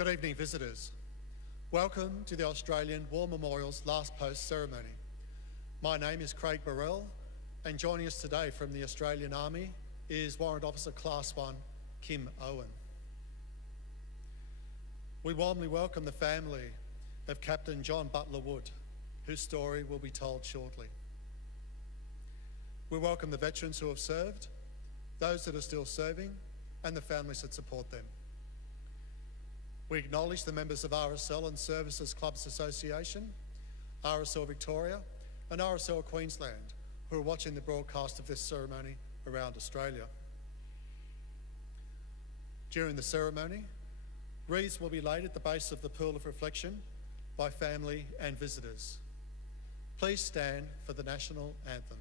Good evening, visitors. Welcome to the Australian War Memorial's Last Post ceremony. My name is Craig Burrell, and joining us today from the Australian Army is Warrant Officer Class 1, Kim Owen. We warmly welcome the family of Captain John Butler Wood, whose story will be told shortly. We welcome the veterans who have served, those that are still serving, and the families that support them. We acknowledge the members of RSL and Services Clubs Association, RSL Victoria, and RSL Queensland, who are watching the broadcast of this ceremony around Australia. During the ceremony, wreaths will be laid at the base of the Pool of Reflection by family and visitors. Please stand for the National Anthem.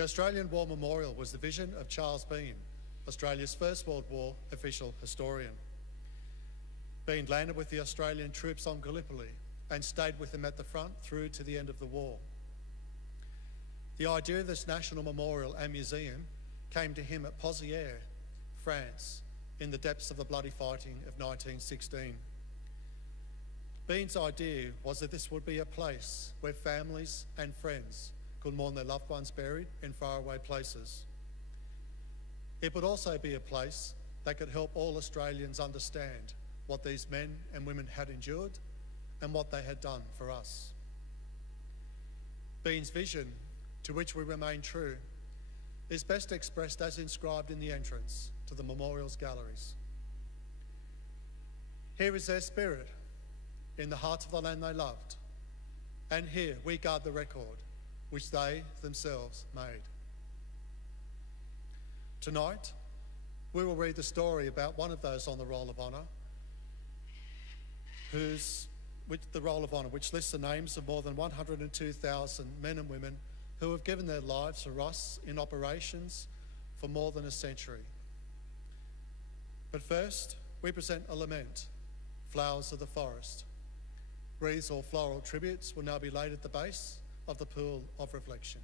The Australian War Memorial was the vision of Charles Bean, Australia's First World War official historian. Bean landed with the Australian troops on Gallipoli and stayed with them at the front through to the end of the war. The idea of this national memorial and museum came to him at Pozières, France, in the depths of the bloody fighting of 1916. Bean's idea was that this would be a place where families and friends could mourn their loved ones buried in faraway places. It would also be a place that could help all Australians understand what these men and women had endured and what they had done for us. Bean's vision, to which we remain true, is best expressed as inscribed in the entrance to the memorial's galleries. Here is their spirit, in the heart of the land they loved, and here we guard the record which they themselves made. Tonight, we will read the story about one of those on the Roll of Honour, which lists the names of more than 102,000 men and women who have given their lives for us in operations for more than a century. But first, we present a lament, Flowers of the Forest. Wreaths or floral tributes will now be laid at the base of the Pool of Reflection.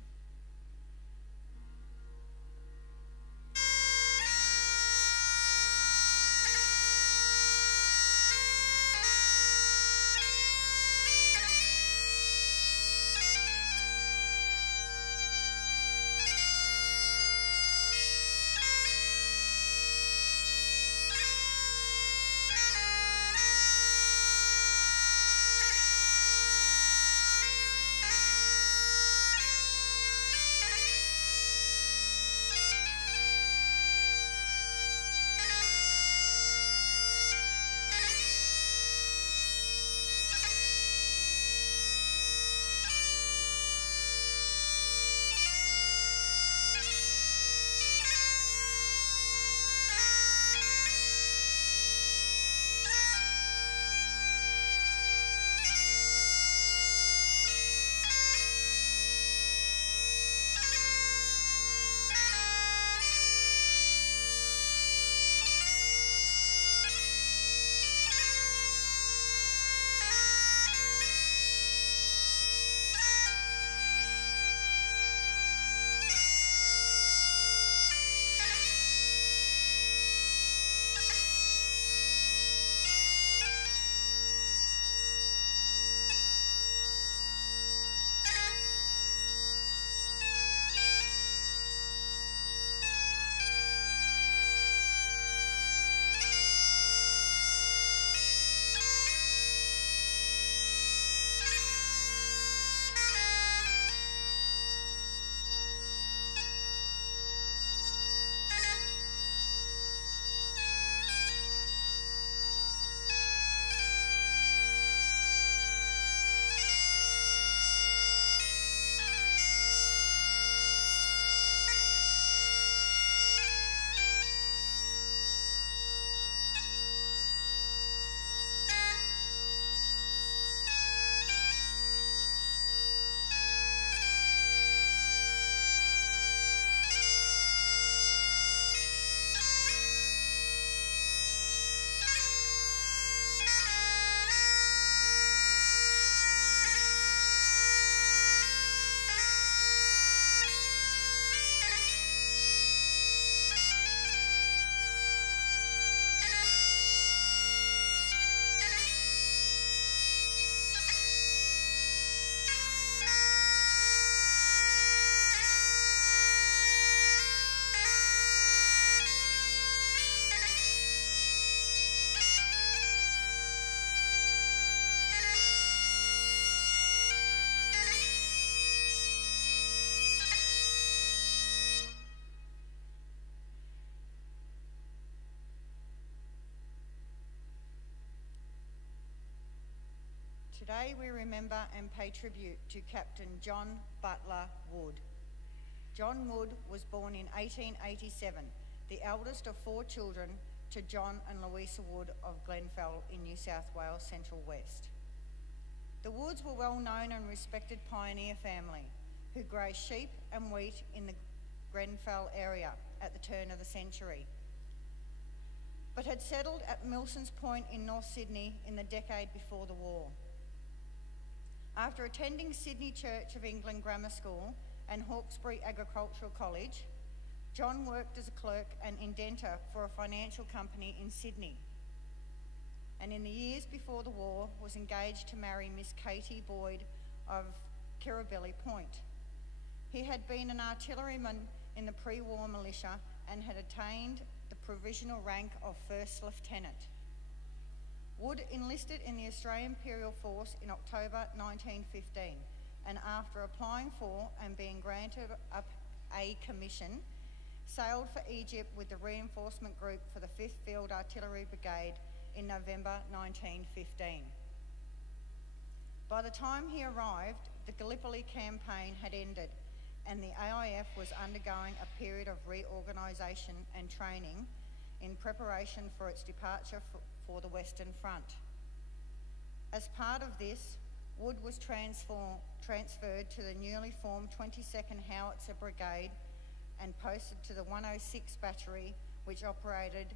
Today we remember and pay tribute to Captain John Butler Wood. John Wood was born in 1887, the eldest of 4 children to John and Louisa Wood of Glenfell in New South Wales Central West. The Woods were well known and respected pioneer family who grazed sheep and wheat in the Grenfell area at the turn of the century, but had settled at Milson's Point in North Sydney in the decade before the war. After attending Sydney Church of England Grammar School and Hawkesbury Agricultural College, John worked as a clerk and indenter for a financial company in Sydney, and in the years before the war was engaged to marry Miss Katie Boyd of Kirribilli Point. He had been an artilleryman in the pre-war militia and had attained the provisional rank of First Lieutenant. Wood enlisted in the Australian Imperial Force in October 1915, and after applying for and being granted a commission, sailed for Egypt with the reinforcement group for the 5th Field Artillery Brigade in November 1915. By the time he arrived, the Gallipoli campaign had ended and the AIF was undergoing a period of reorganisation and training in preparation for its departure for the Western Front. As part of this, Wood was transferred to the newly formed 22nd Howitzer Brigade and posted to the 106 Battery, which operated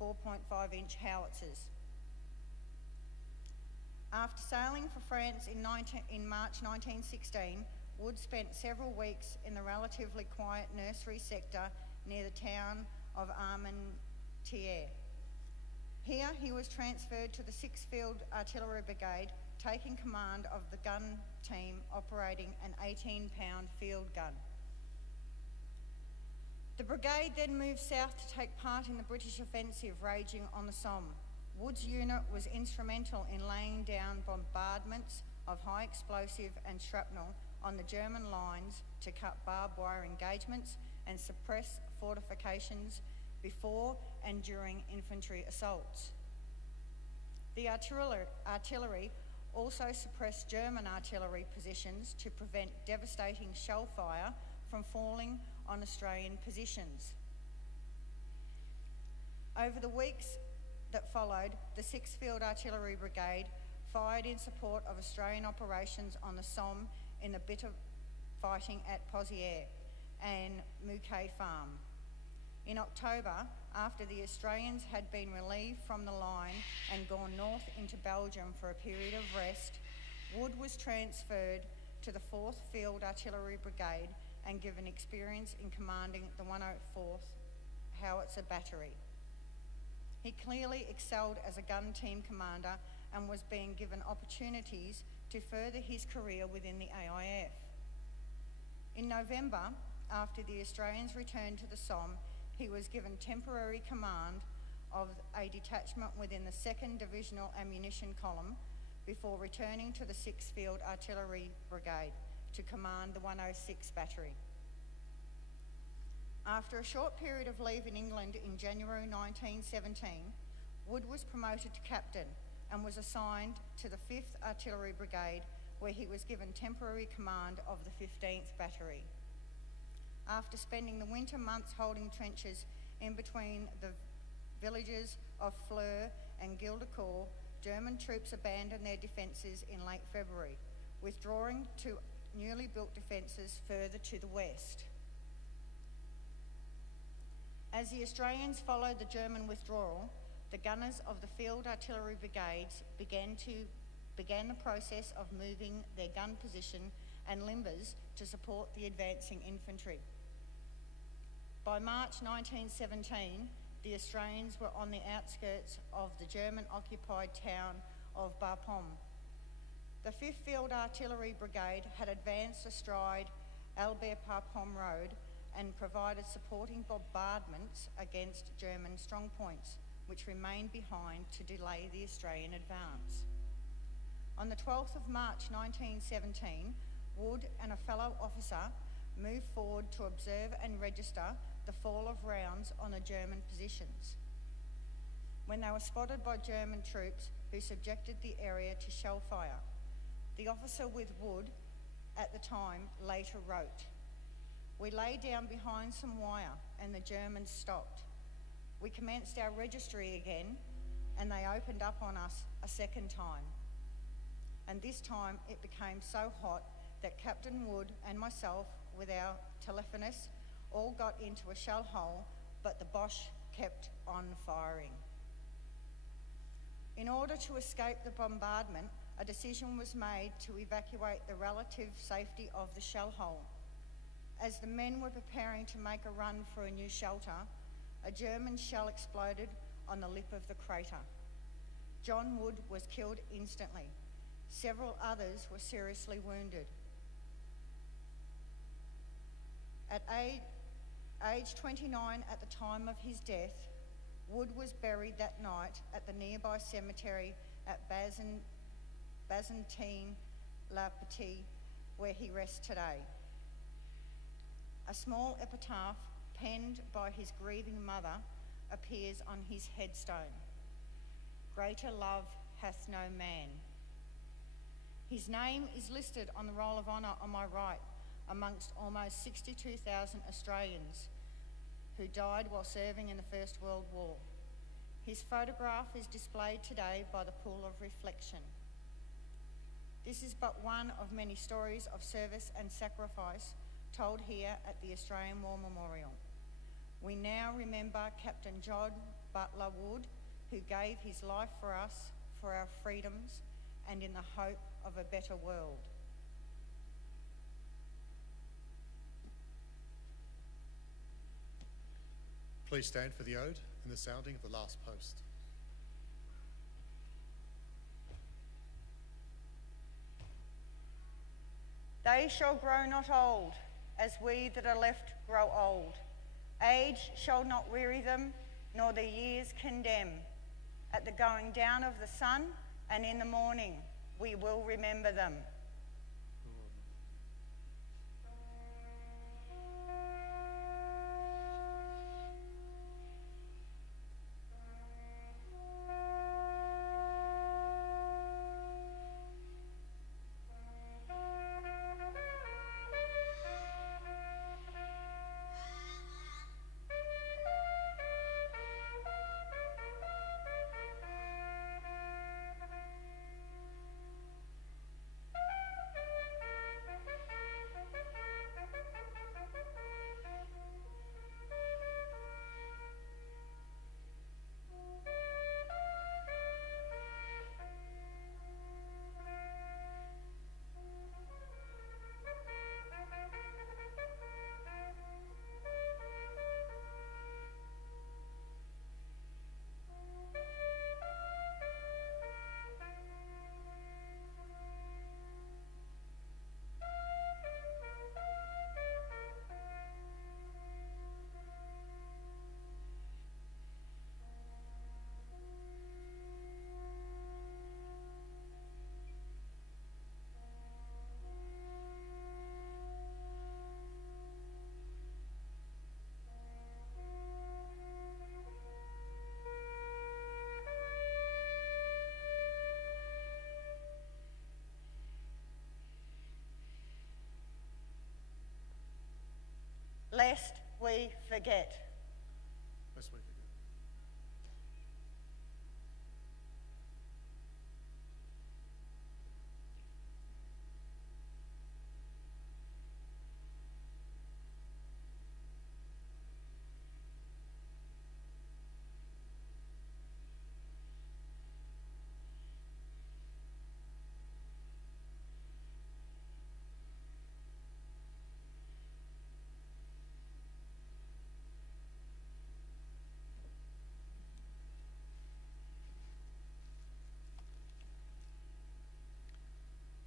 4.5-inch howitzers. After sailing for France in March 1916, Wood spent several weeks in the relatively quiet nursery sector near the town of Armentières. Here he was transferred to the 6th Field Artillery Brigade, taking command of the gun team operating an 18-pound field gun. The brigade then moved south to take part in the British offensive raging on the Somme. Wood's unit was instrumental in laying down bombardments of high explosive and shrapnel on the German lines to cut barbed wire engagements and suppress fortifications before and during infantry assaults. The artillery also suppressed German artillery positions to prevent devastating shell fire from falling on Australian positions. Over the weeks that followed, the 6th Field Artillery Brigade fired in support of Australian operations on the Somme in the bitter fighting at Pozières and Mouquet Farm. In October, after the Australians had been relieved from the line and gone north into Belgium for a period of rest, Wood was transferred to the 4th Field Artillery Brigade and given experience in commanding the 104th Howitzer Battery. He clearly excelled as a gun team commander and was being given opportunities to further his career within the AIF. In November, after the Australians returned to the Somme, he was given temporary command of a detachment within the 2nd Divisional Ammunition Column before returning to the 6th Field Artillery Brigade to command the 106 Battery. After a short period of leave in England in January 1917, Wood was promoted to captain and was assigned to the 5th Artillery Brigade, where he was given temporary command of the 15th Battery. After spending the winter months holding trenches in between the villages of Fleur and Gildecourt, German troops abandoned their defences in late February, withdrawing to newly built defences further to the west. As the Australians followed the German withdrawal, the gunners of the Field Artillery Brigades began the process of moving their gun position and limbers to support the advancing infantry. By March 1917, the Australians were on the outskirts of the German-occupied town of Bapaume. The 5th Field Artillery Brigade had advanced astride Albert-Bapaume Road and provided supporting bombardments against German strongpoints, which remained behind to delay the Australian advance. On the 12th of March 1917, Wood and a fellow officer moved forward to observe and register the fall of rounds on the German positions. When they were spotted by German troops who subjected the area to shell fire, The officer with Wood at the time later wrote, "We lay down behind some wire and the Germans stopped. We commenced our registry again and they opened up on us a second time. And this time it became so hot that Captain Wood and myself with our telephonist all got into a shell hole, but the Boche kept on firing. In order to escape the bombardment, a decision was made to evacuate the relative safety of the shell hole. As the men were preparing to make a run for a new shelter, a German shell exploded on the lip of the crater. John Wood was killed instantly. Several others were seriously wounded. At age 29 at the time of his death, Wood was buried that night at the nearby cemetery at Bazentine-la-Petite, where he rests today. A small epitaph penned by his grieving mother appears on his headstone. "Greater love hath no man." His name is listed on the Roll of Honour on my right amongst almost 62,000 Australians who died while serving in the First World War. His photograph is displayed today by the Pool of Reflection. This is but one of many stories of service and sacrifice told here at the Australian War Memorial. We now remember Captain John Butler Wood, who gave his life for us, for our freedoms, and in the hope of a better world. Please stand for the ode and the sounding of the last post. They shall grow not old, as we that are left grow old. Age shall not weary them, nor the years condemn. At the going down of the sun and in the morning, we will remember them. Lest we forget. Lest we forget.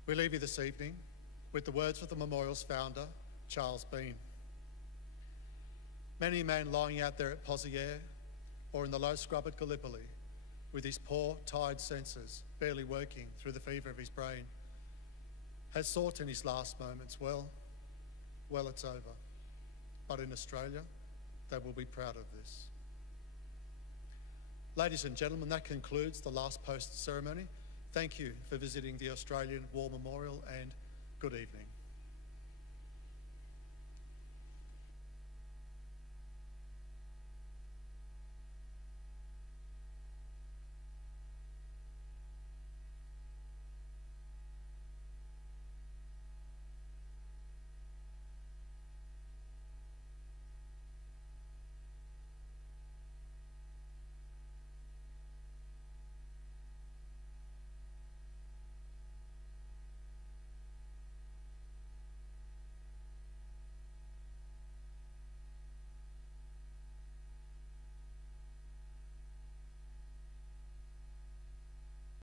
We leave you this evening with the words of the memorial's founder, Charles Bean. Many a man lying out there at Pozieres or in the low scrub at Gallipoli with his poor, tired senses barely working through the fever of his brain has thought in his last moments, well, it's over. But in Australia, they will be proud of this. Ladies and gentlemen, that concludes the last post ceremony Thank you for visiting the Australian War Memorial and good evening.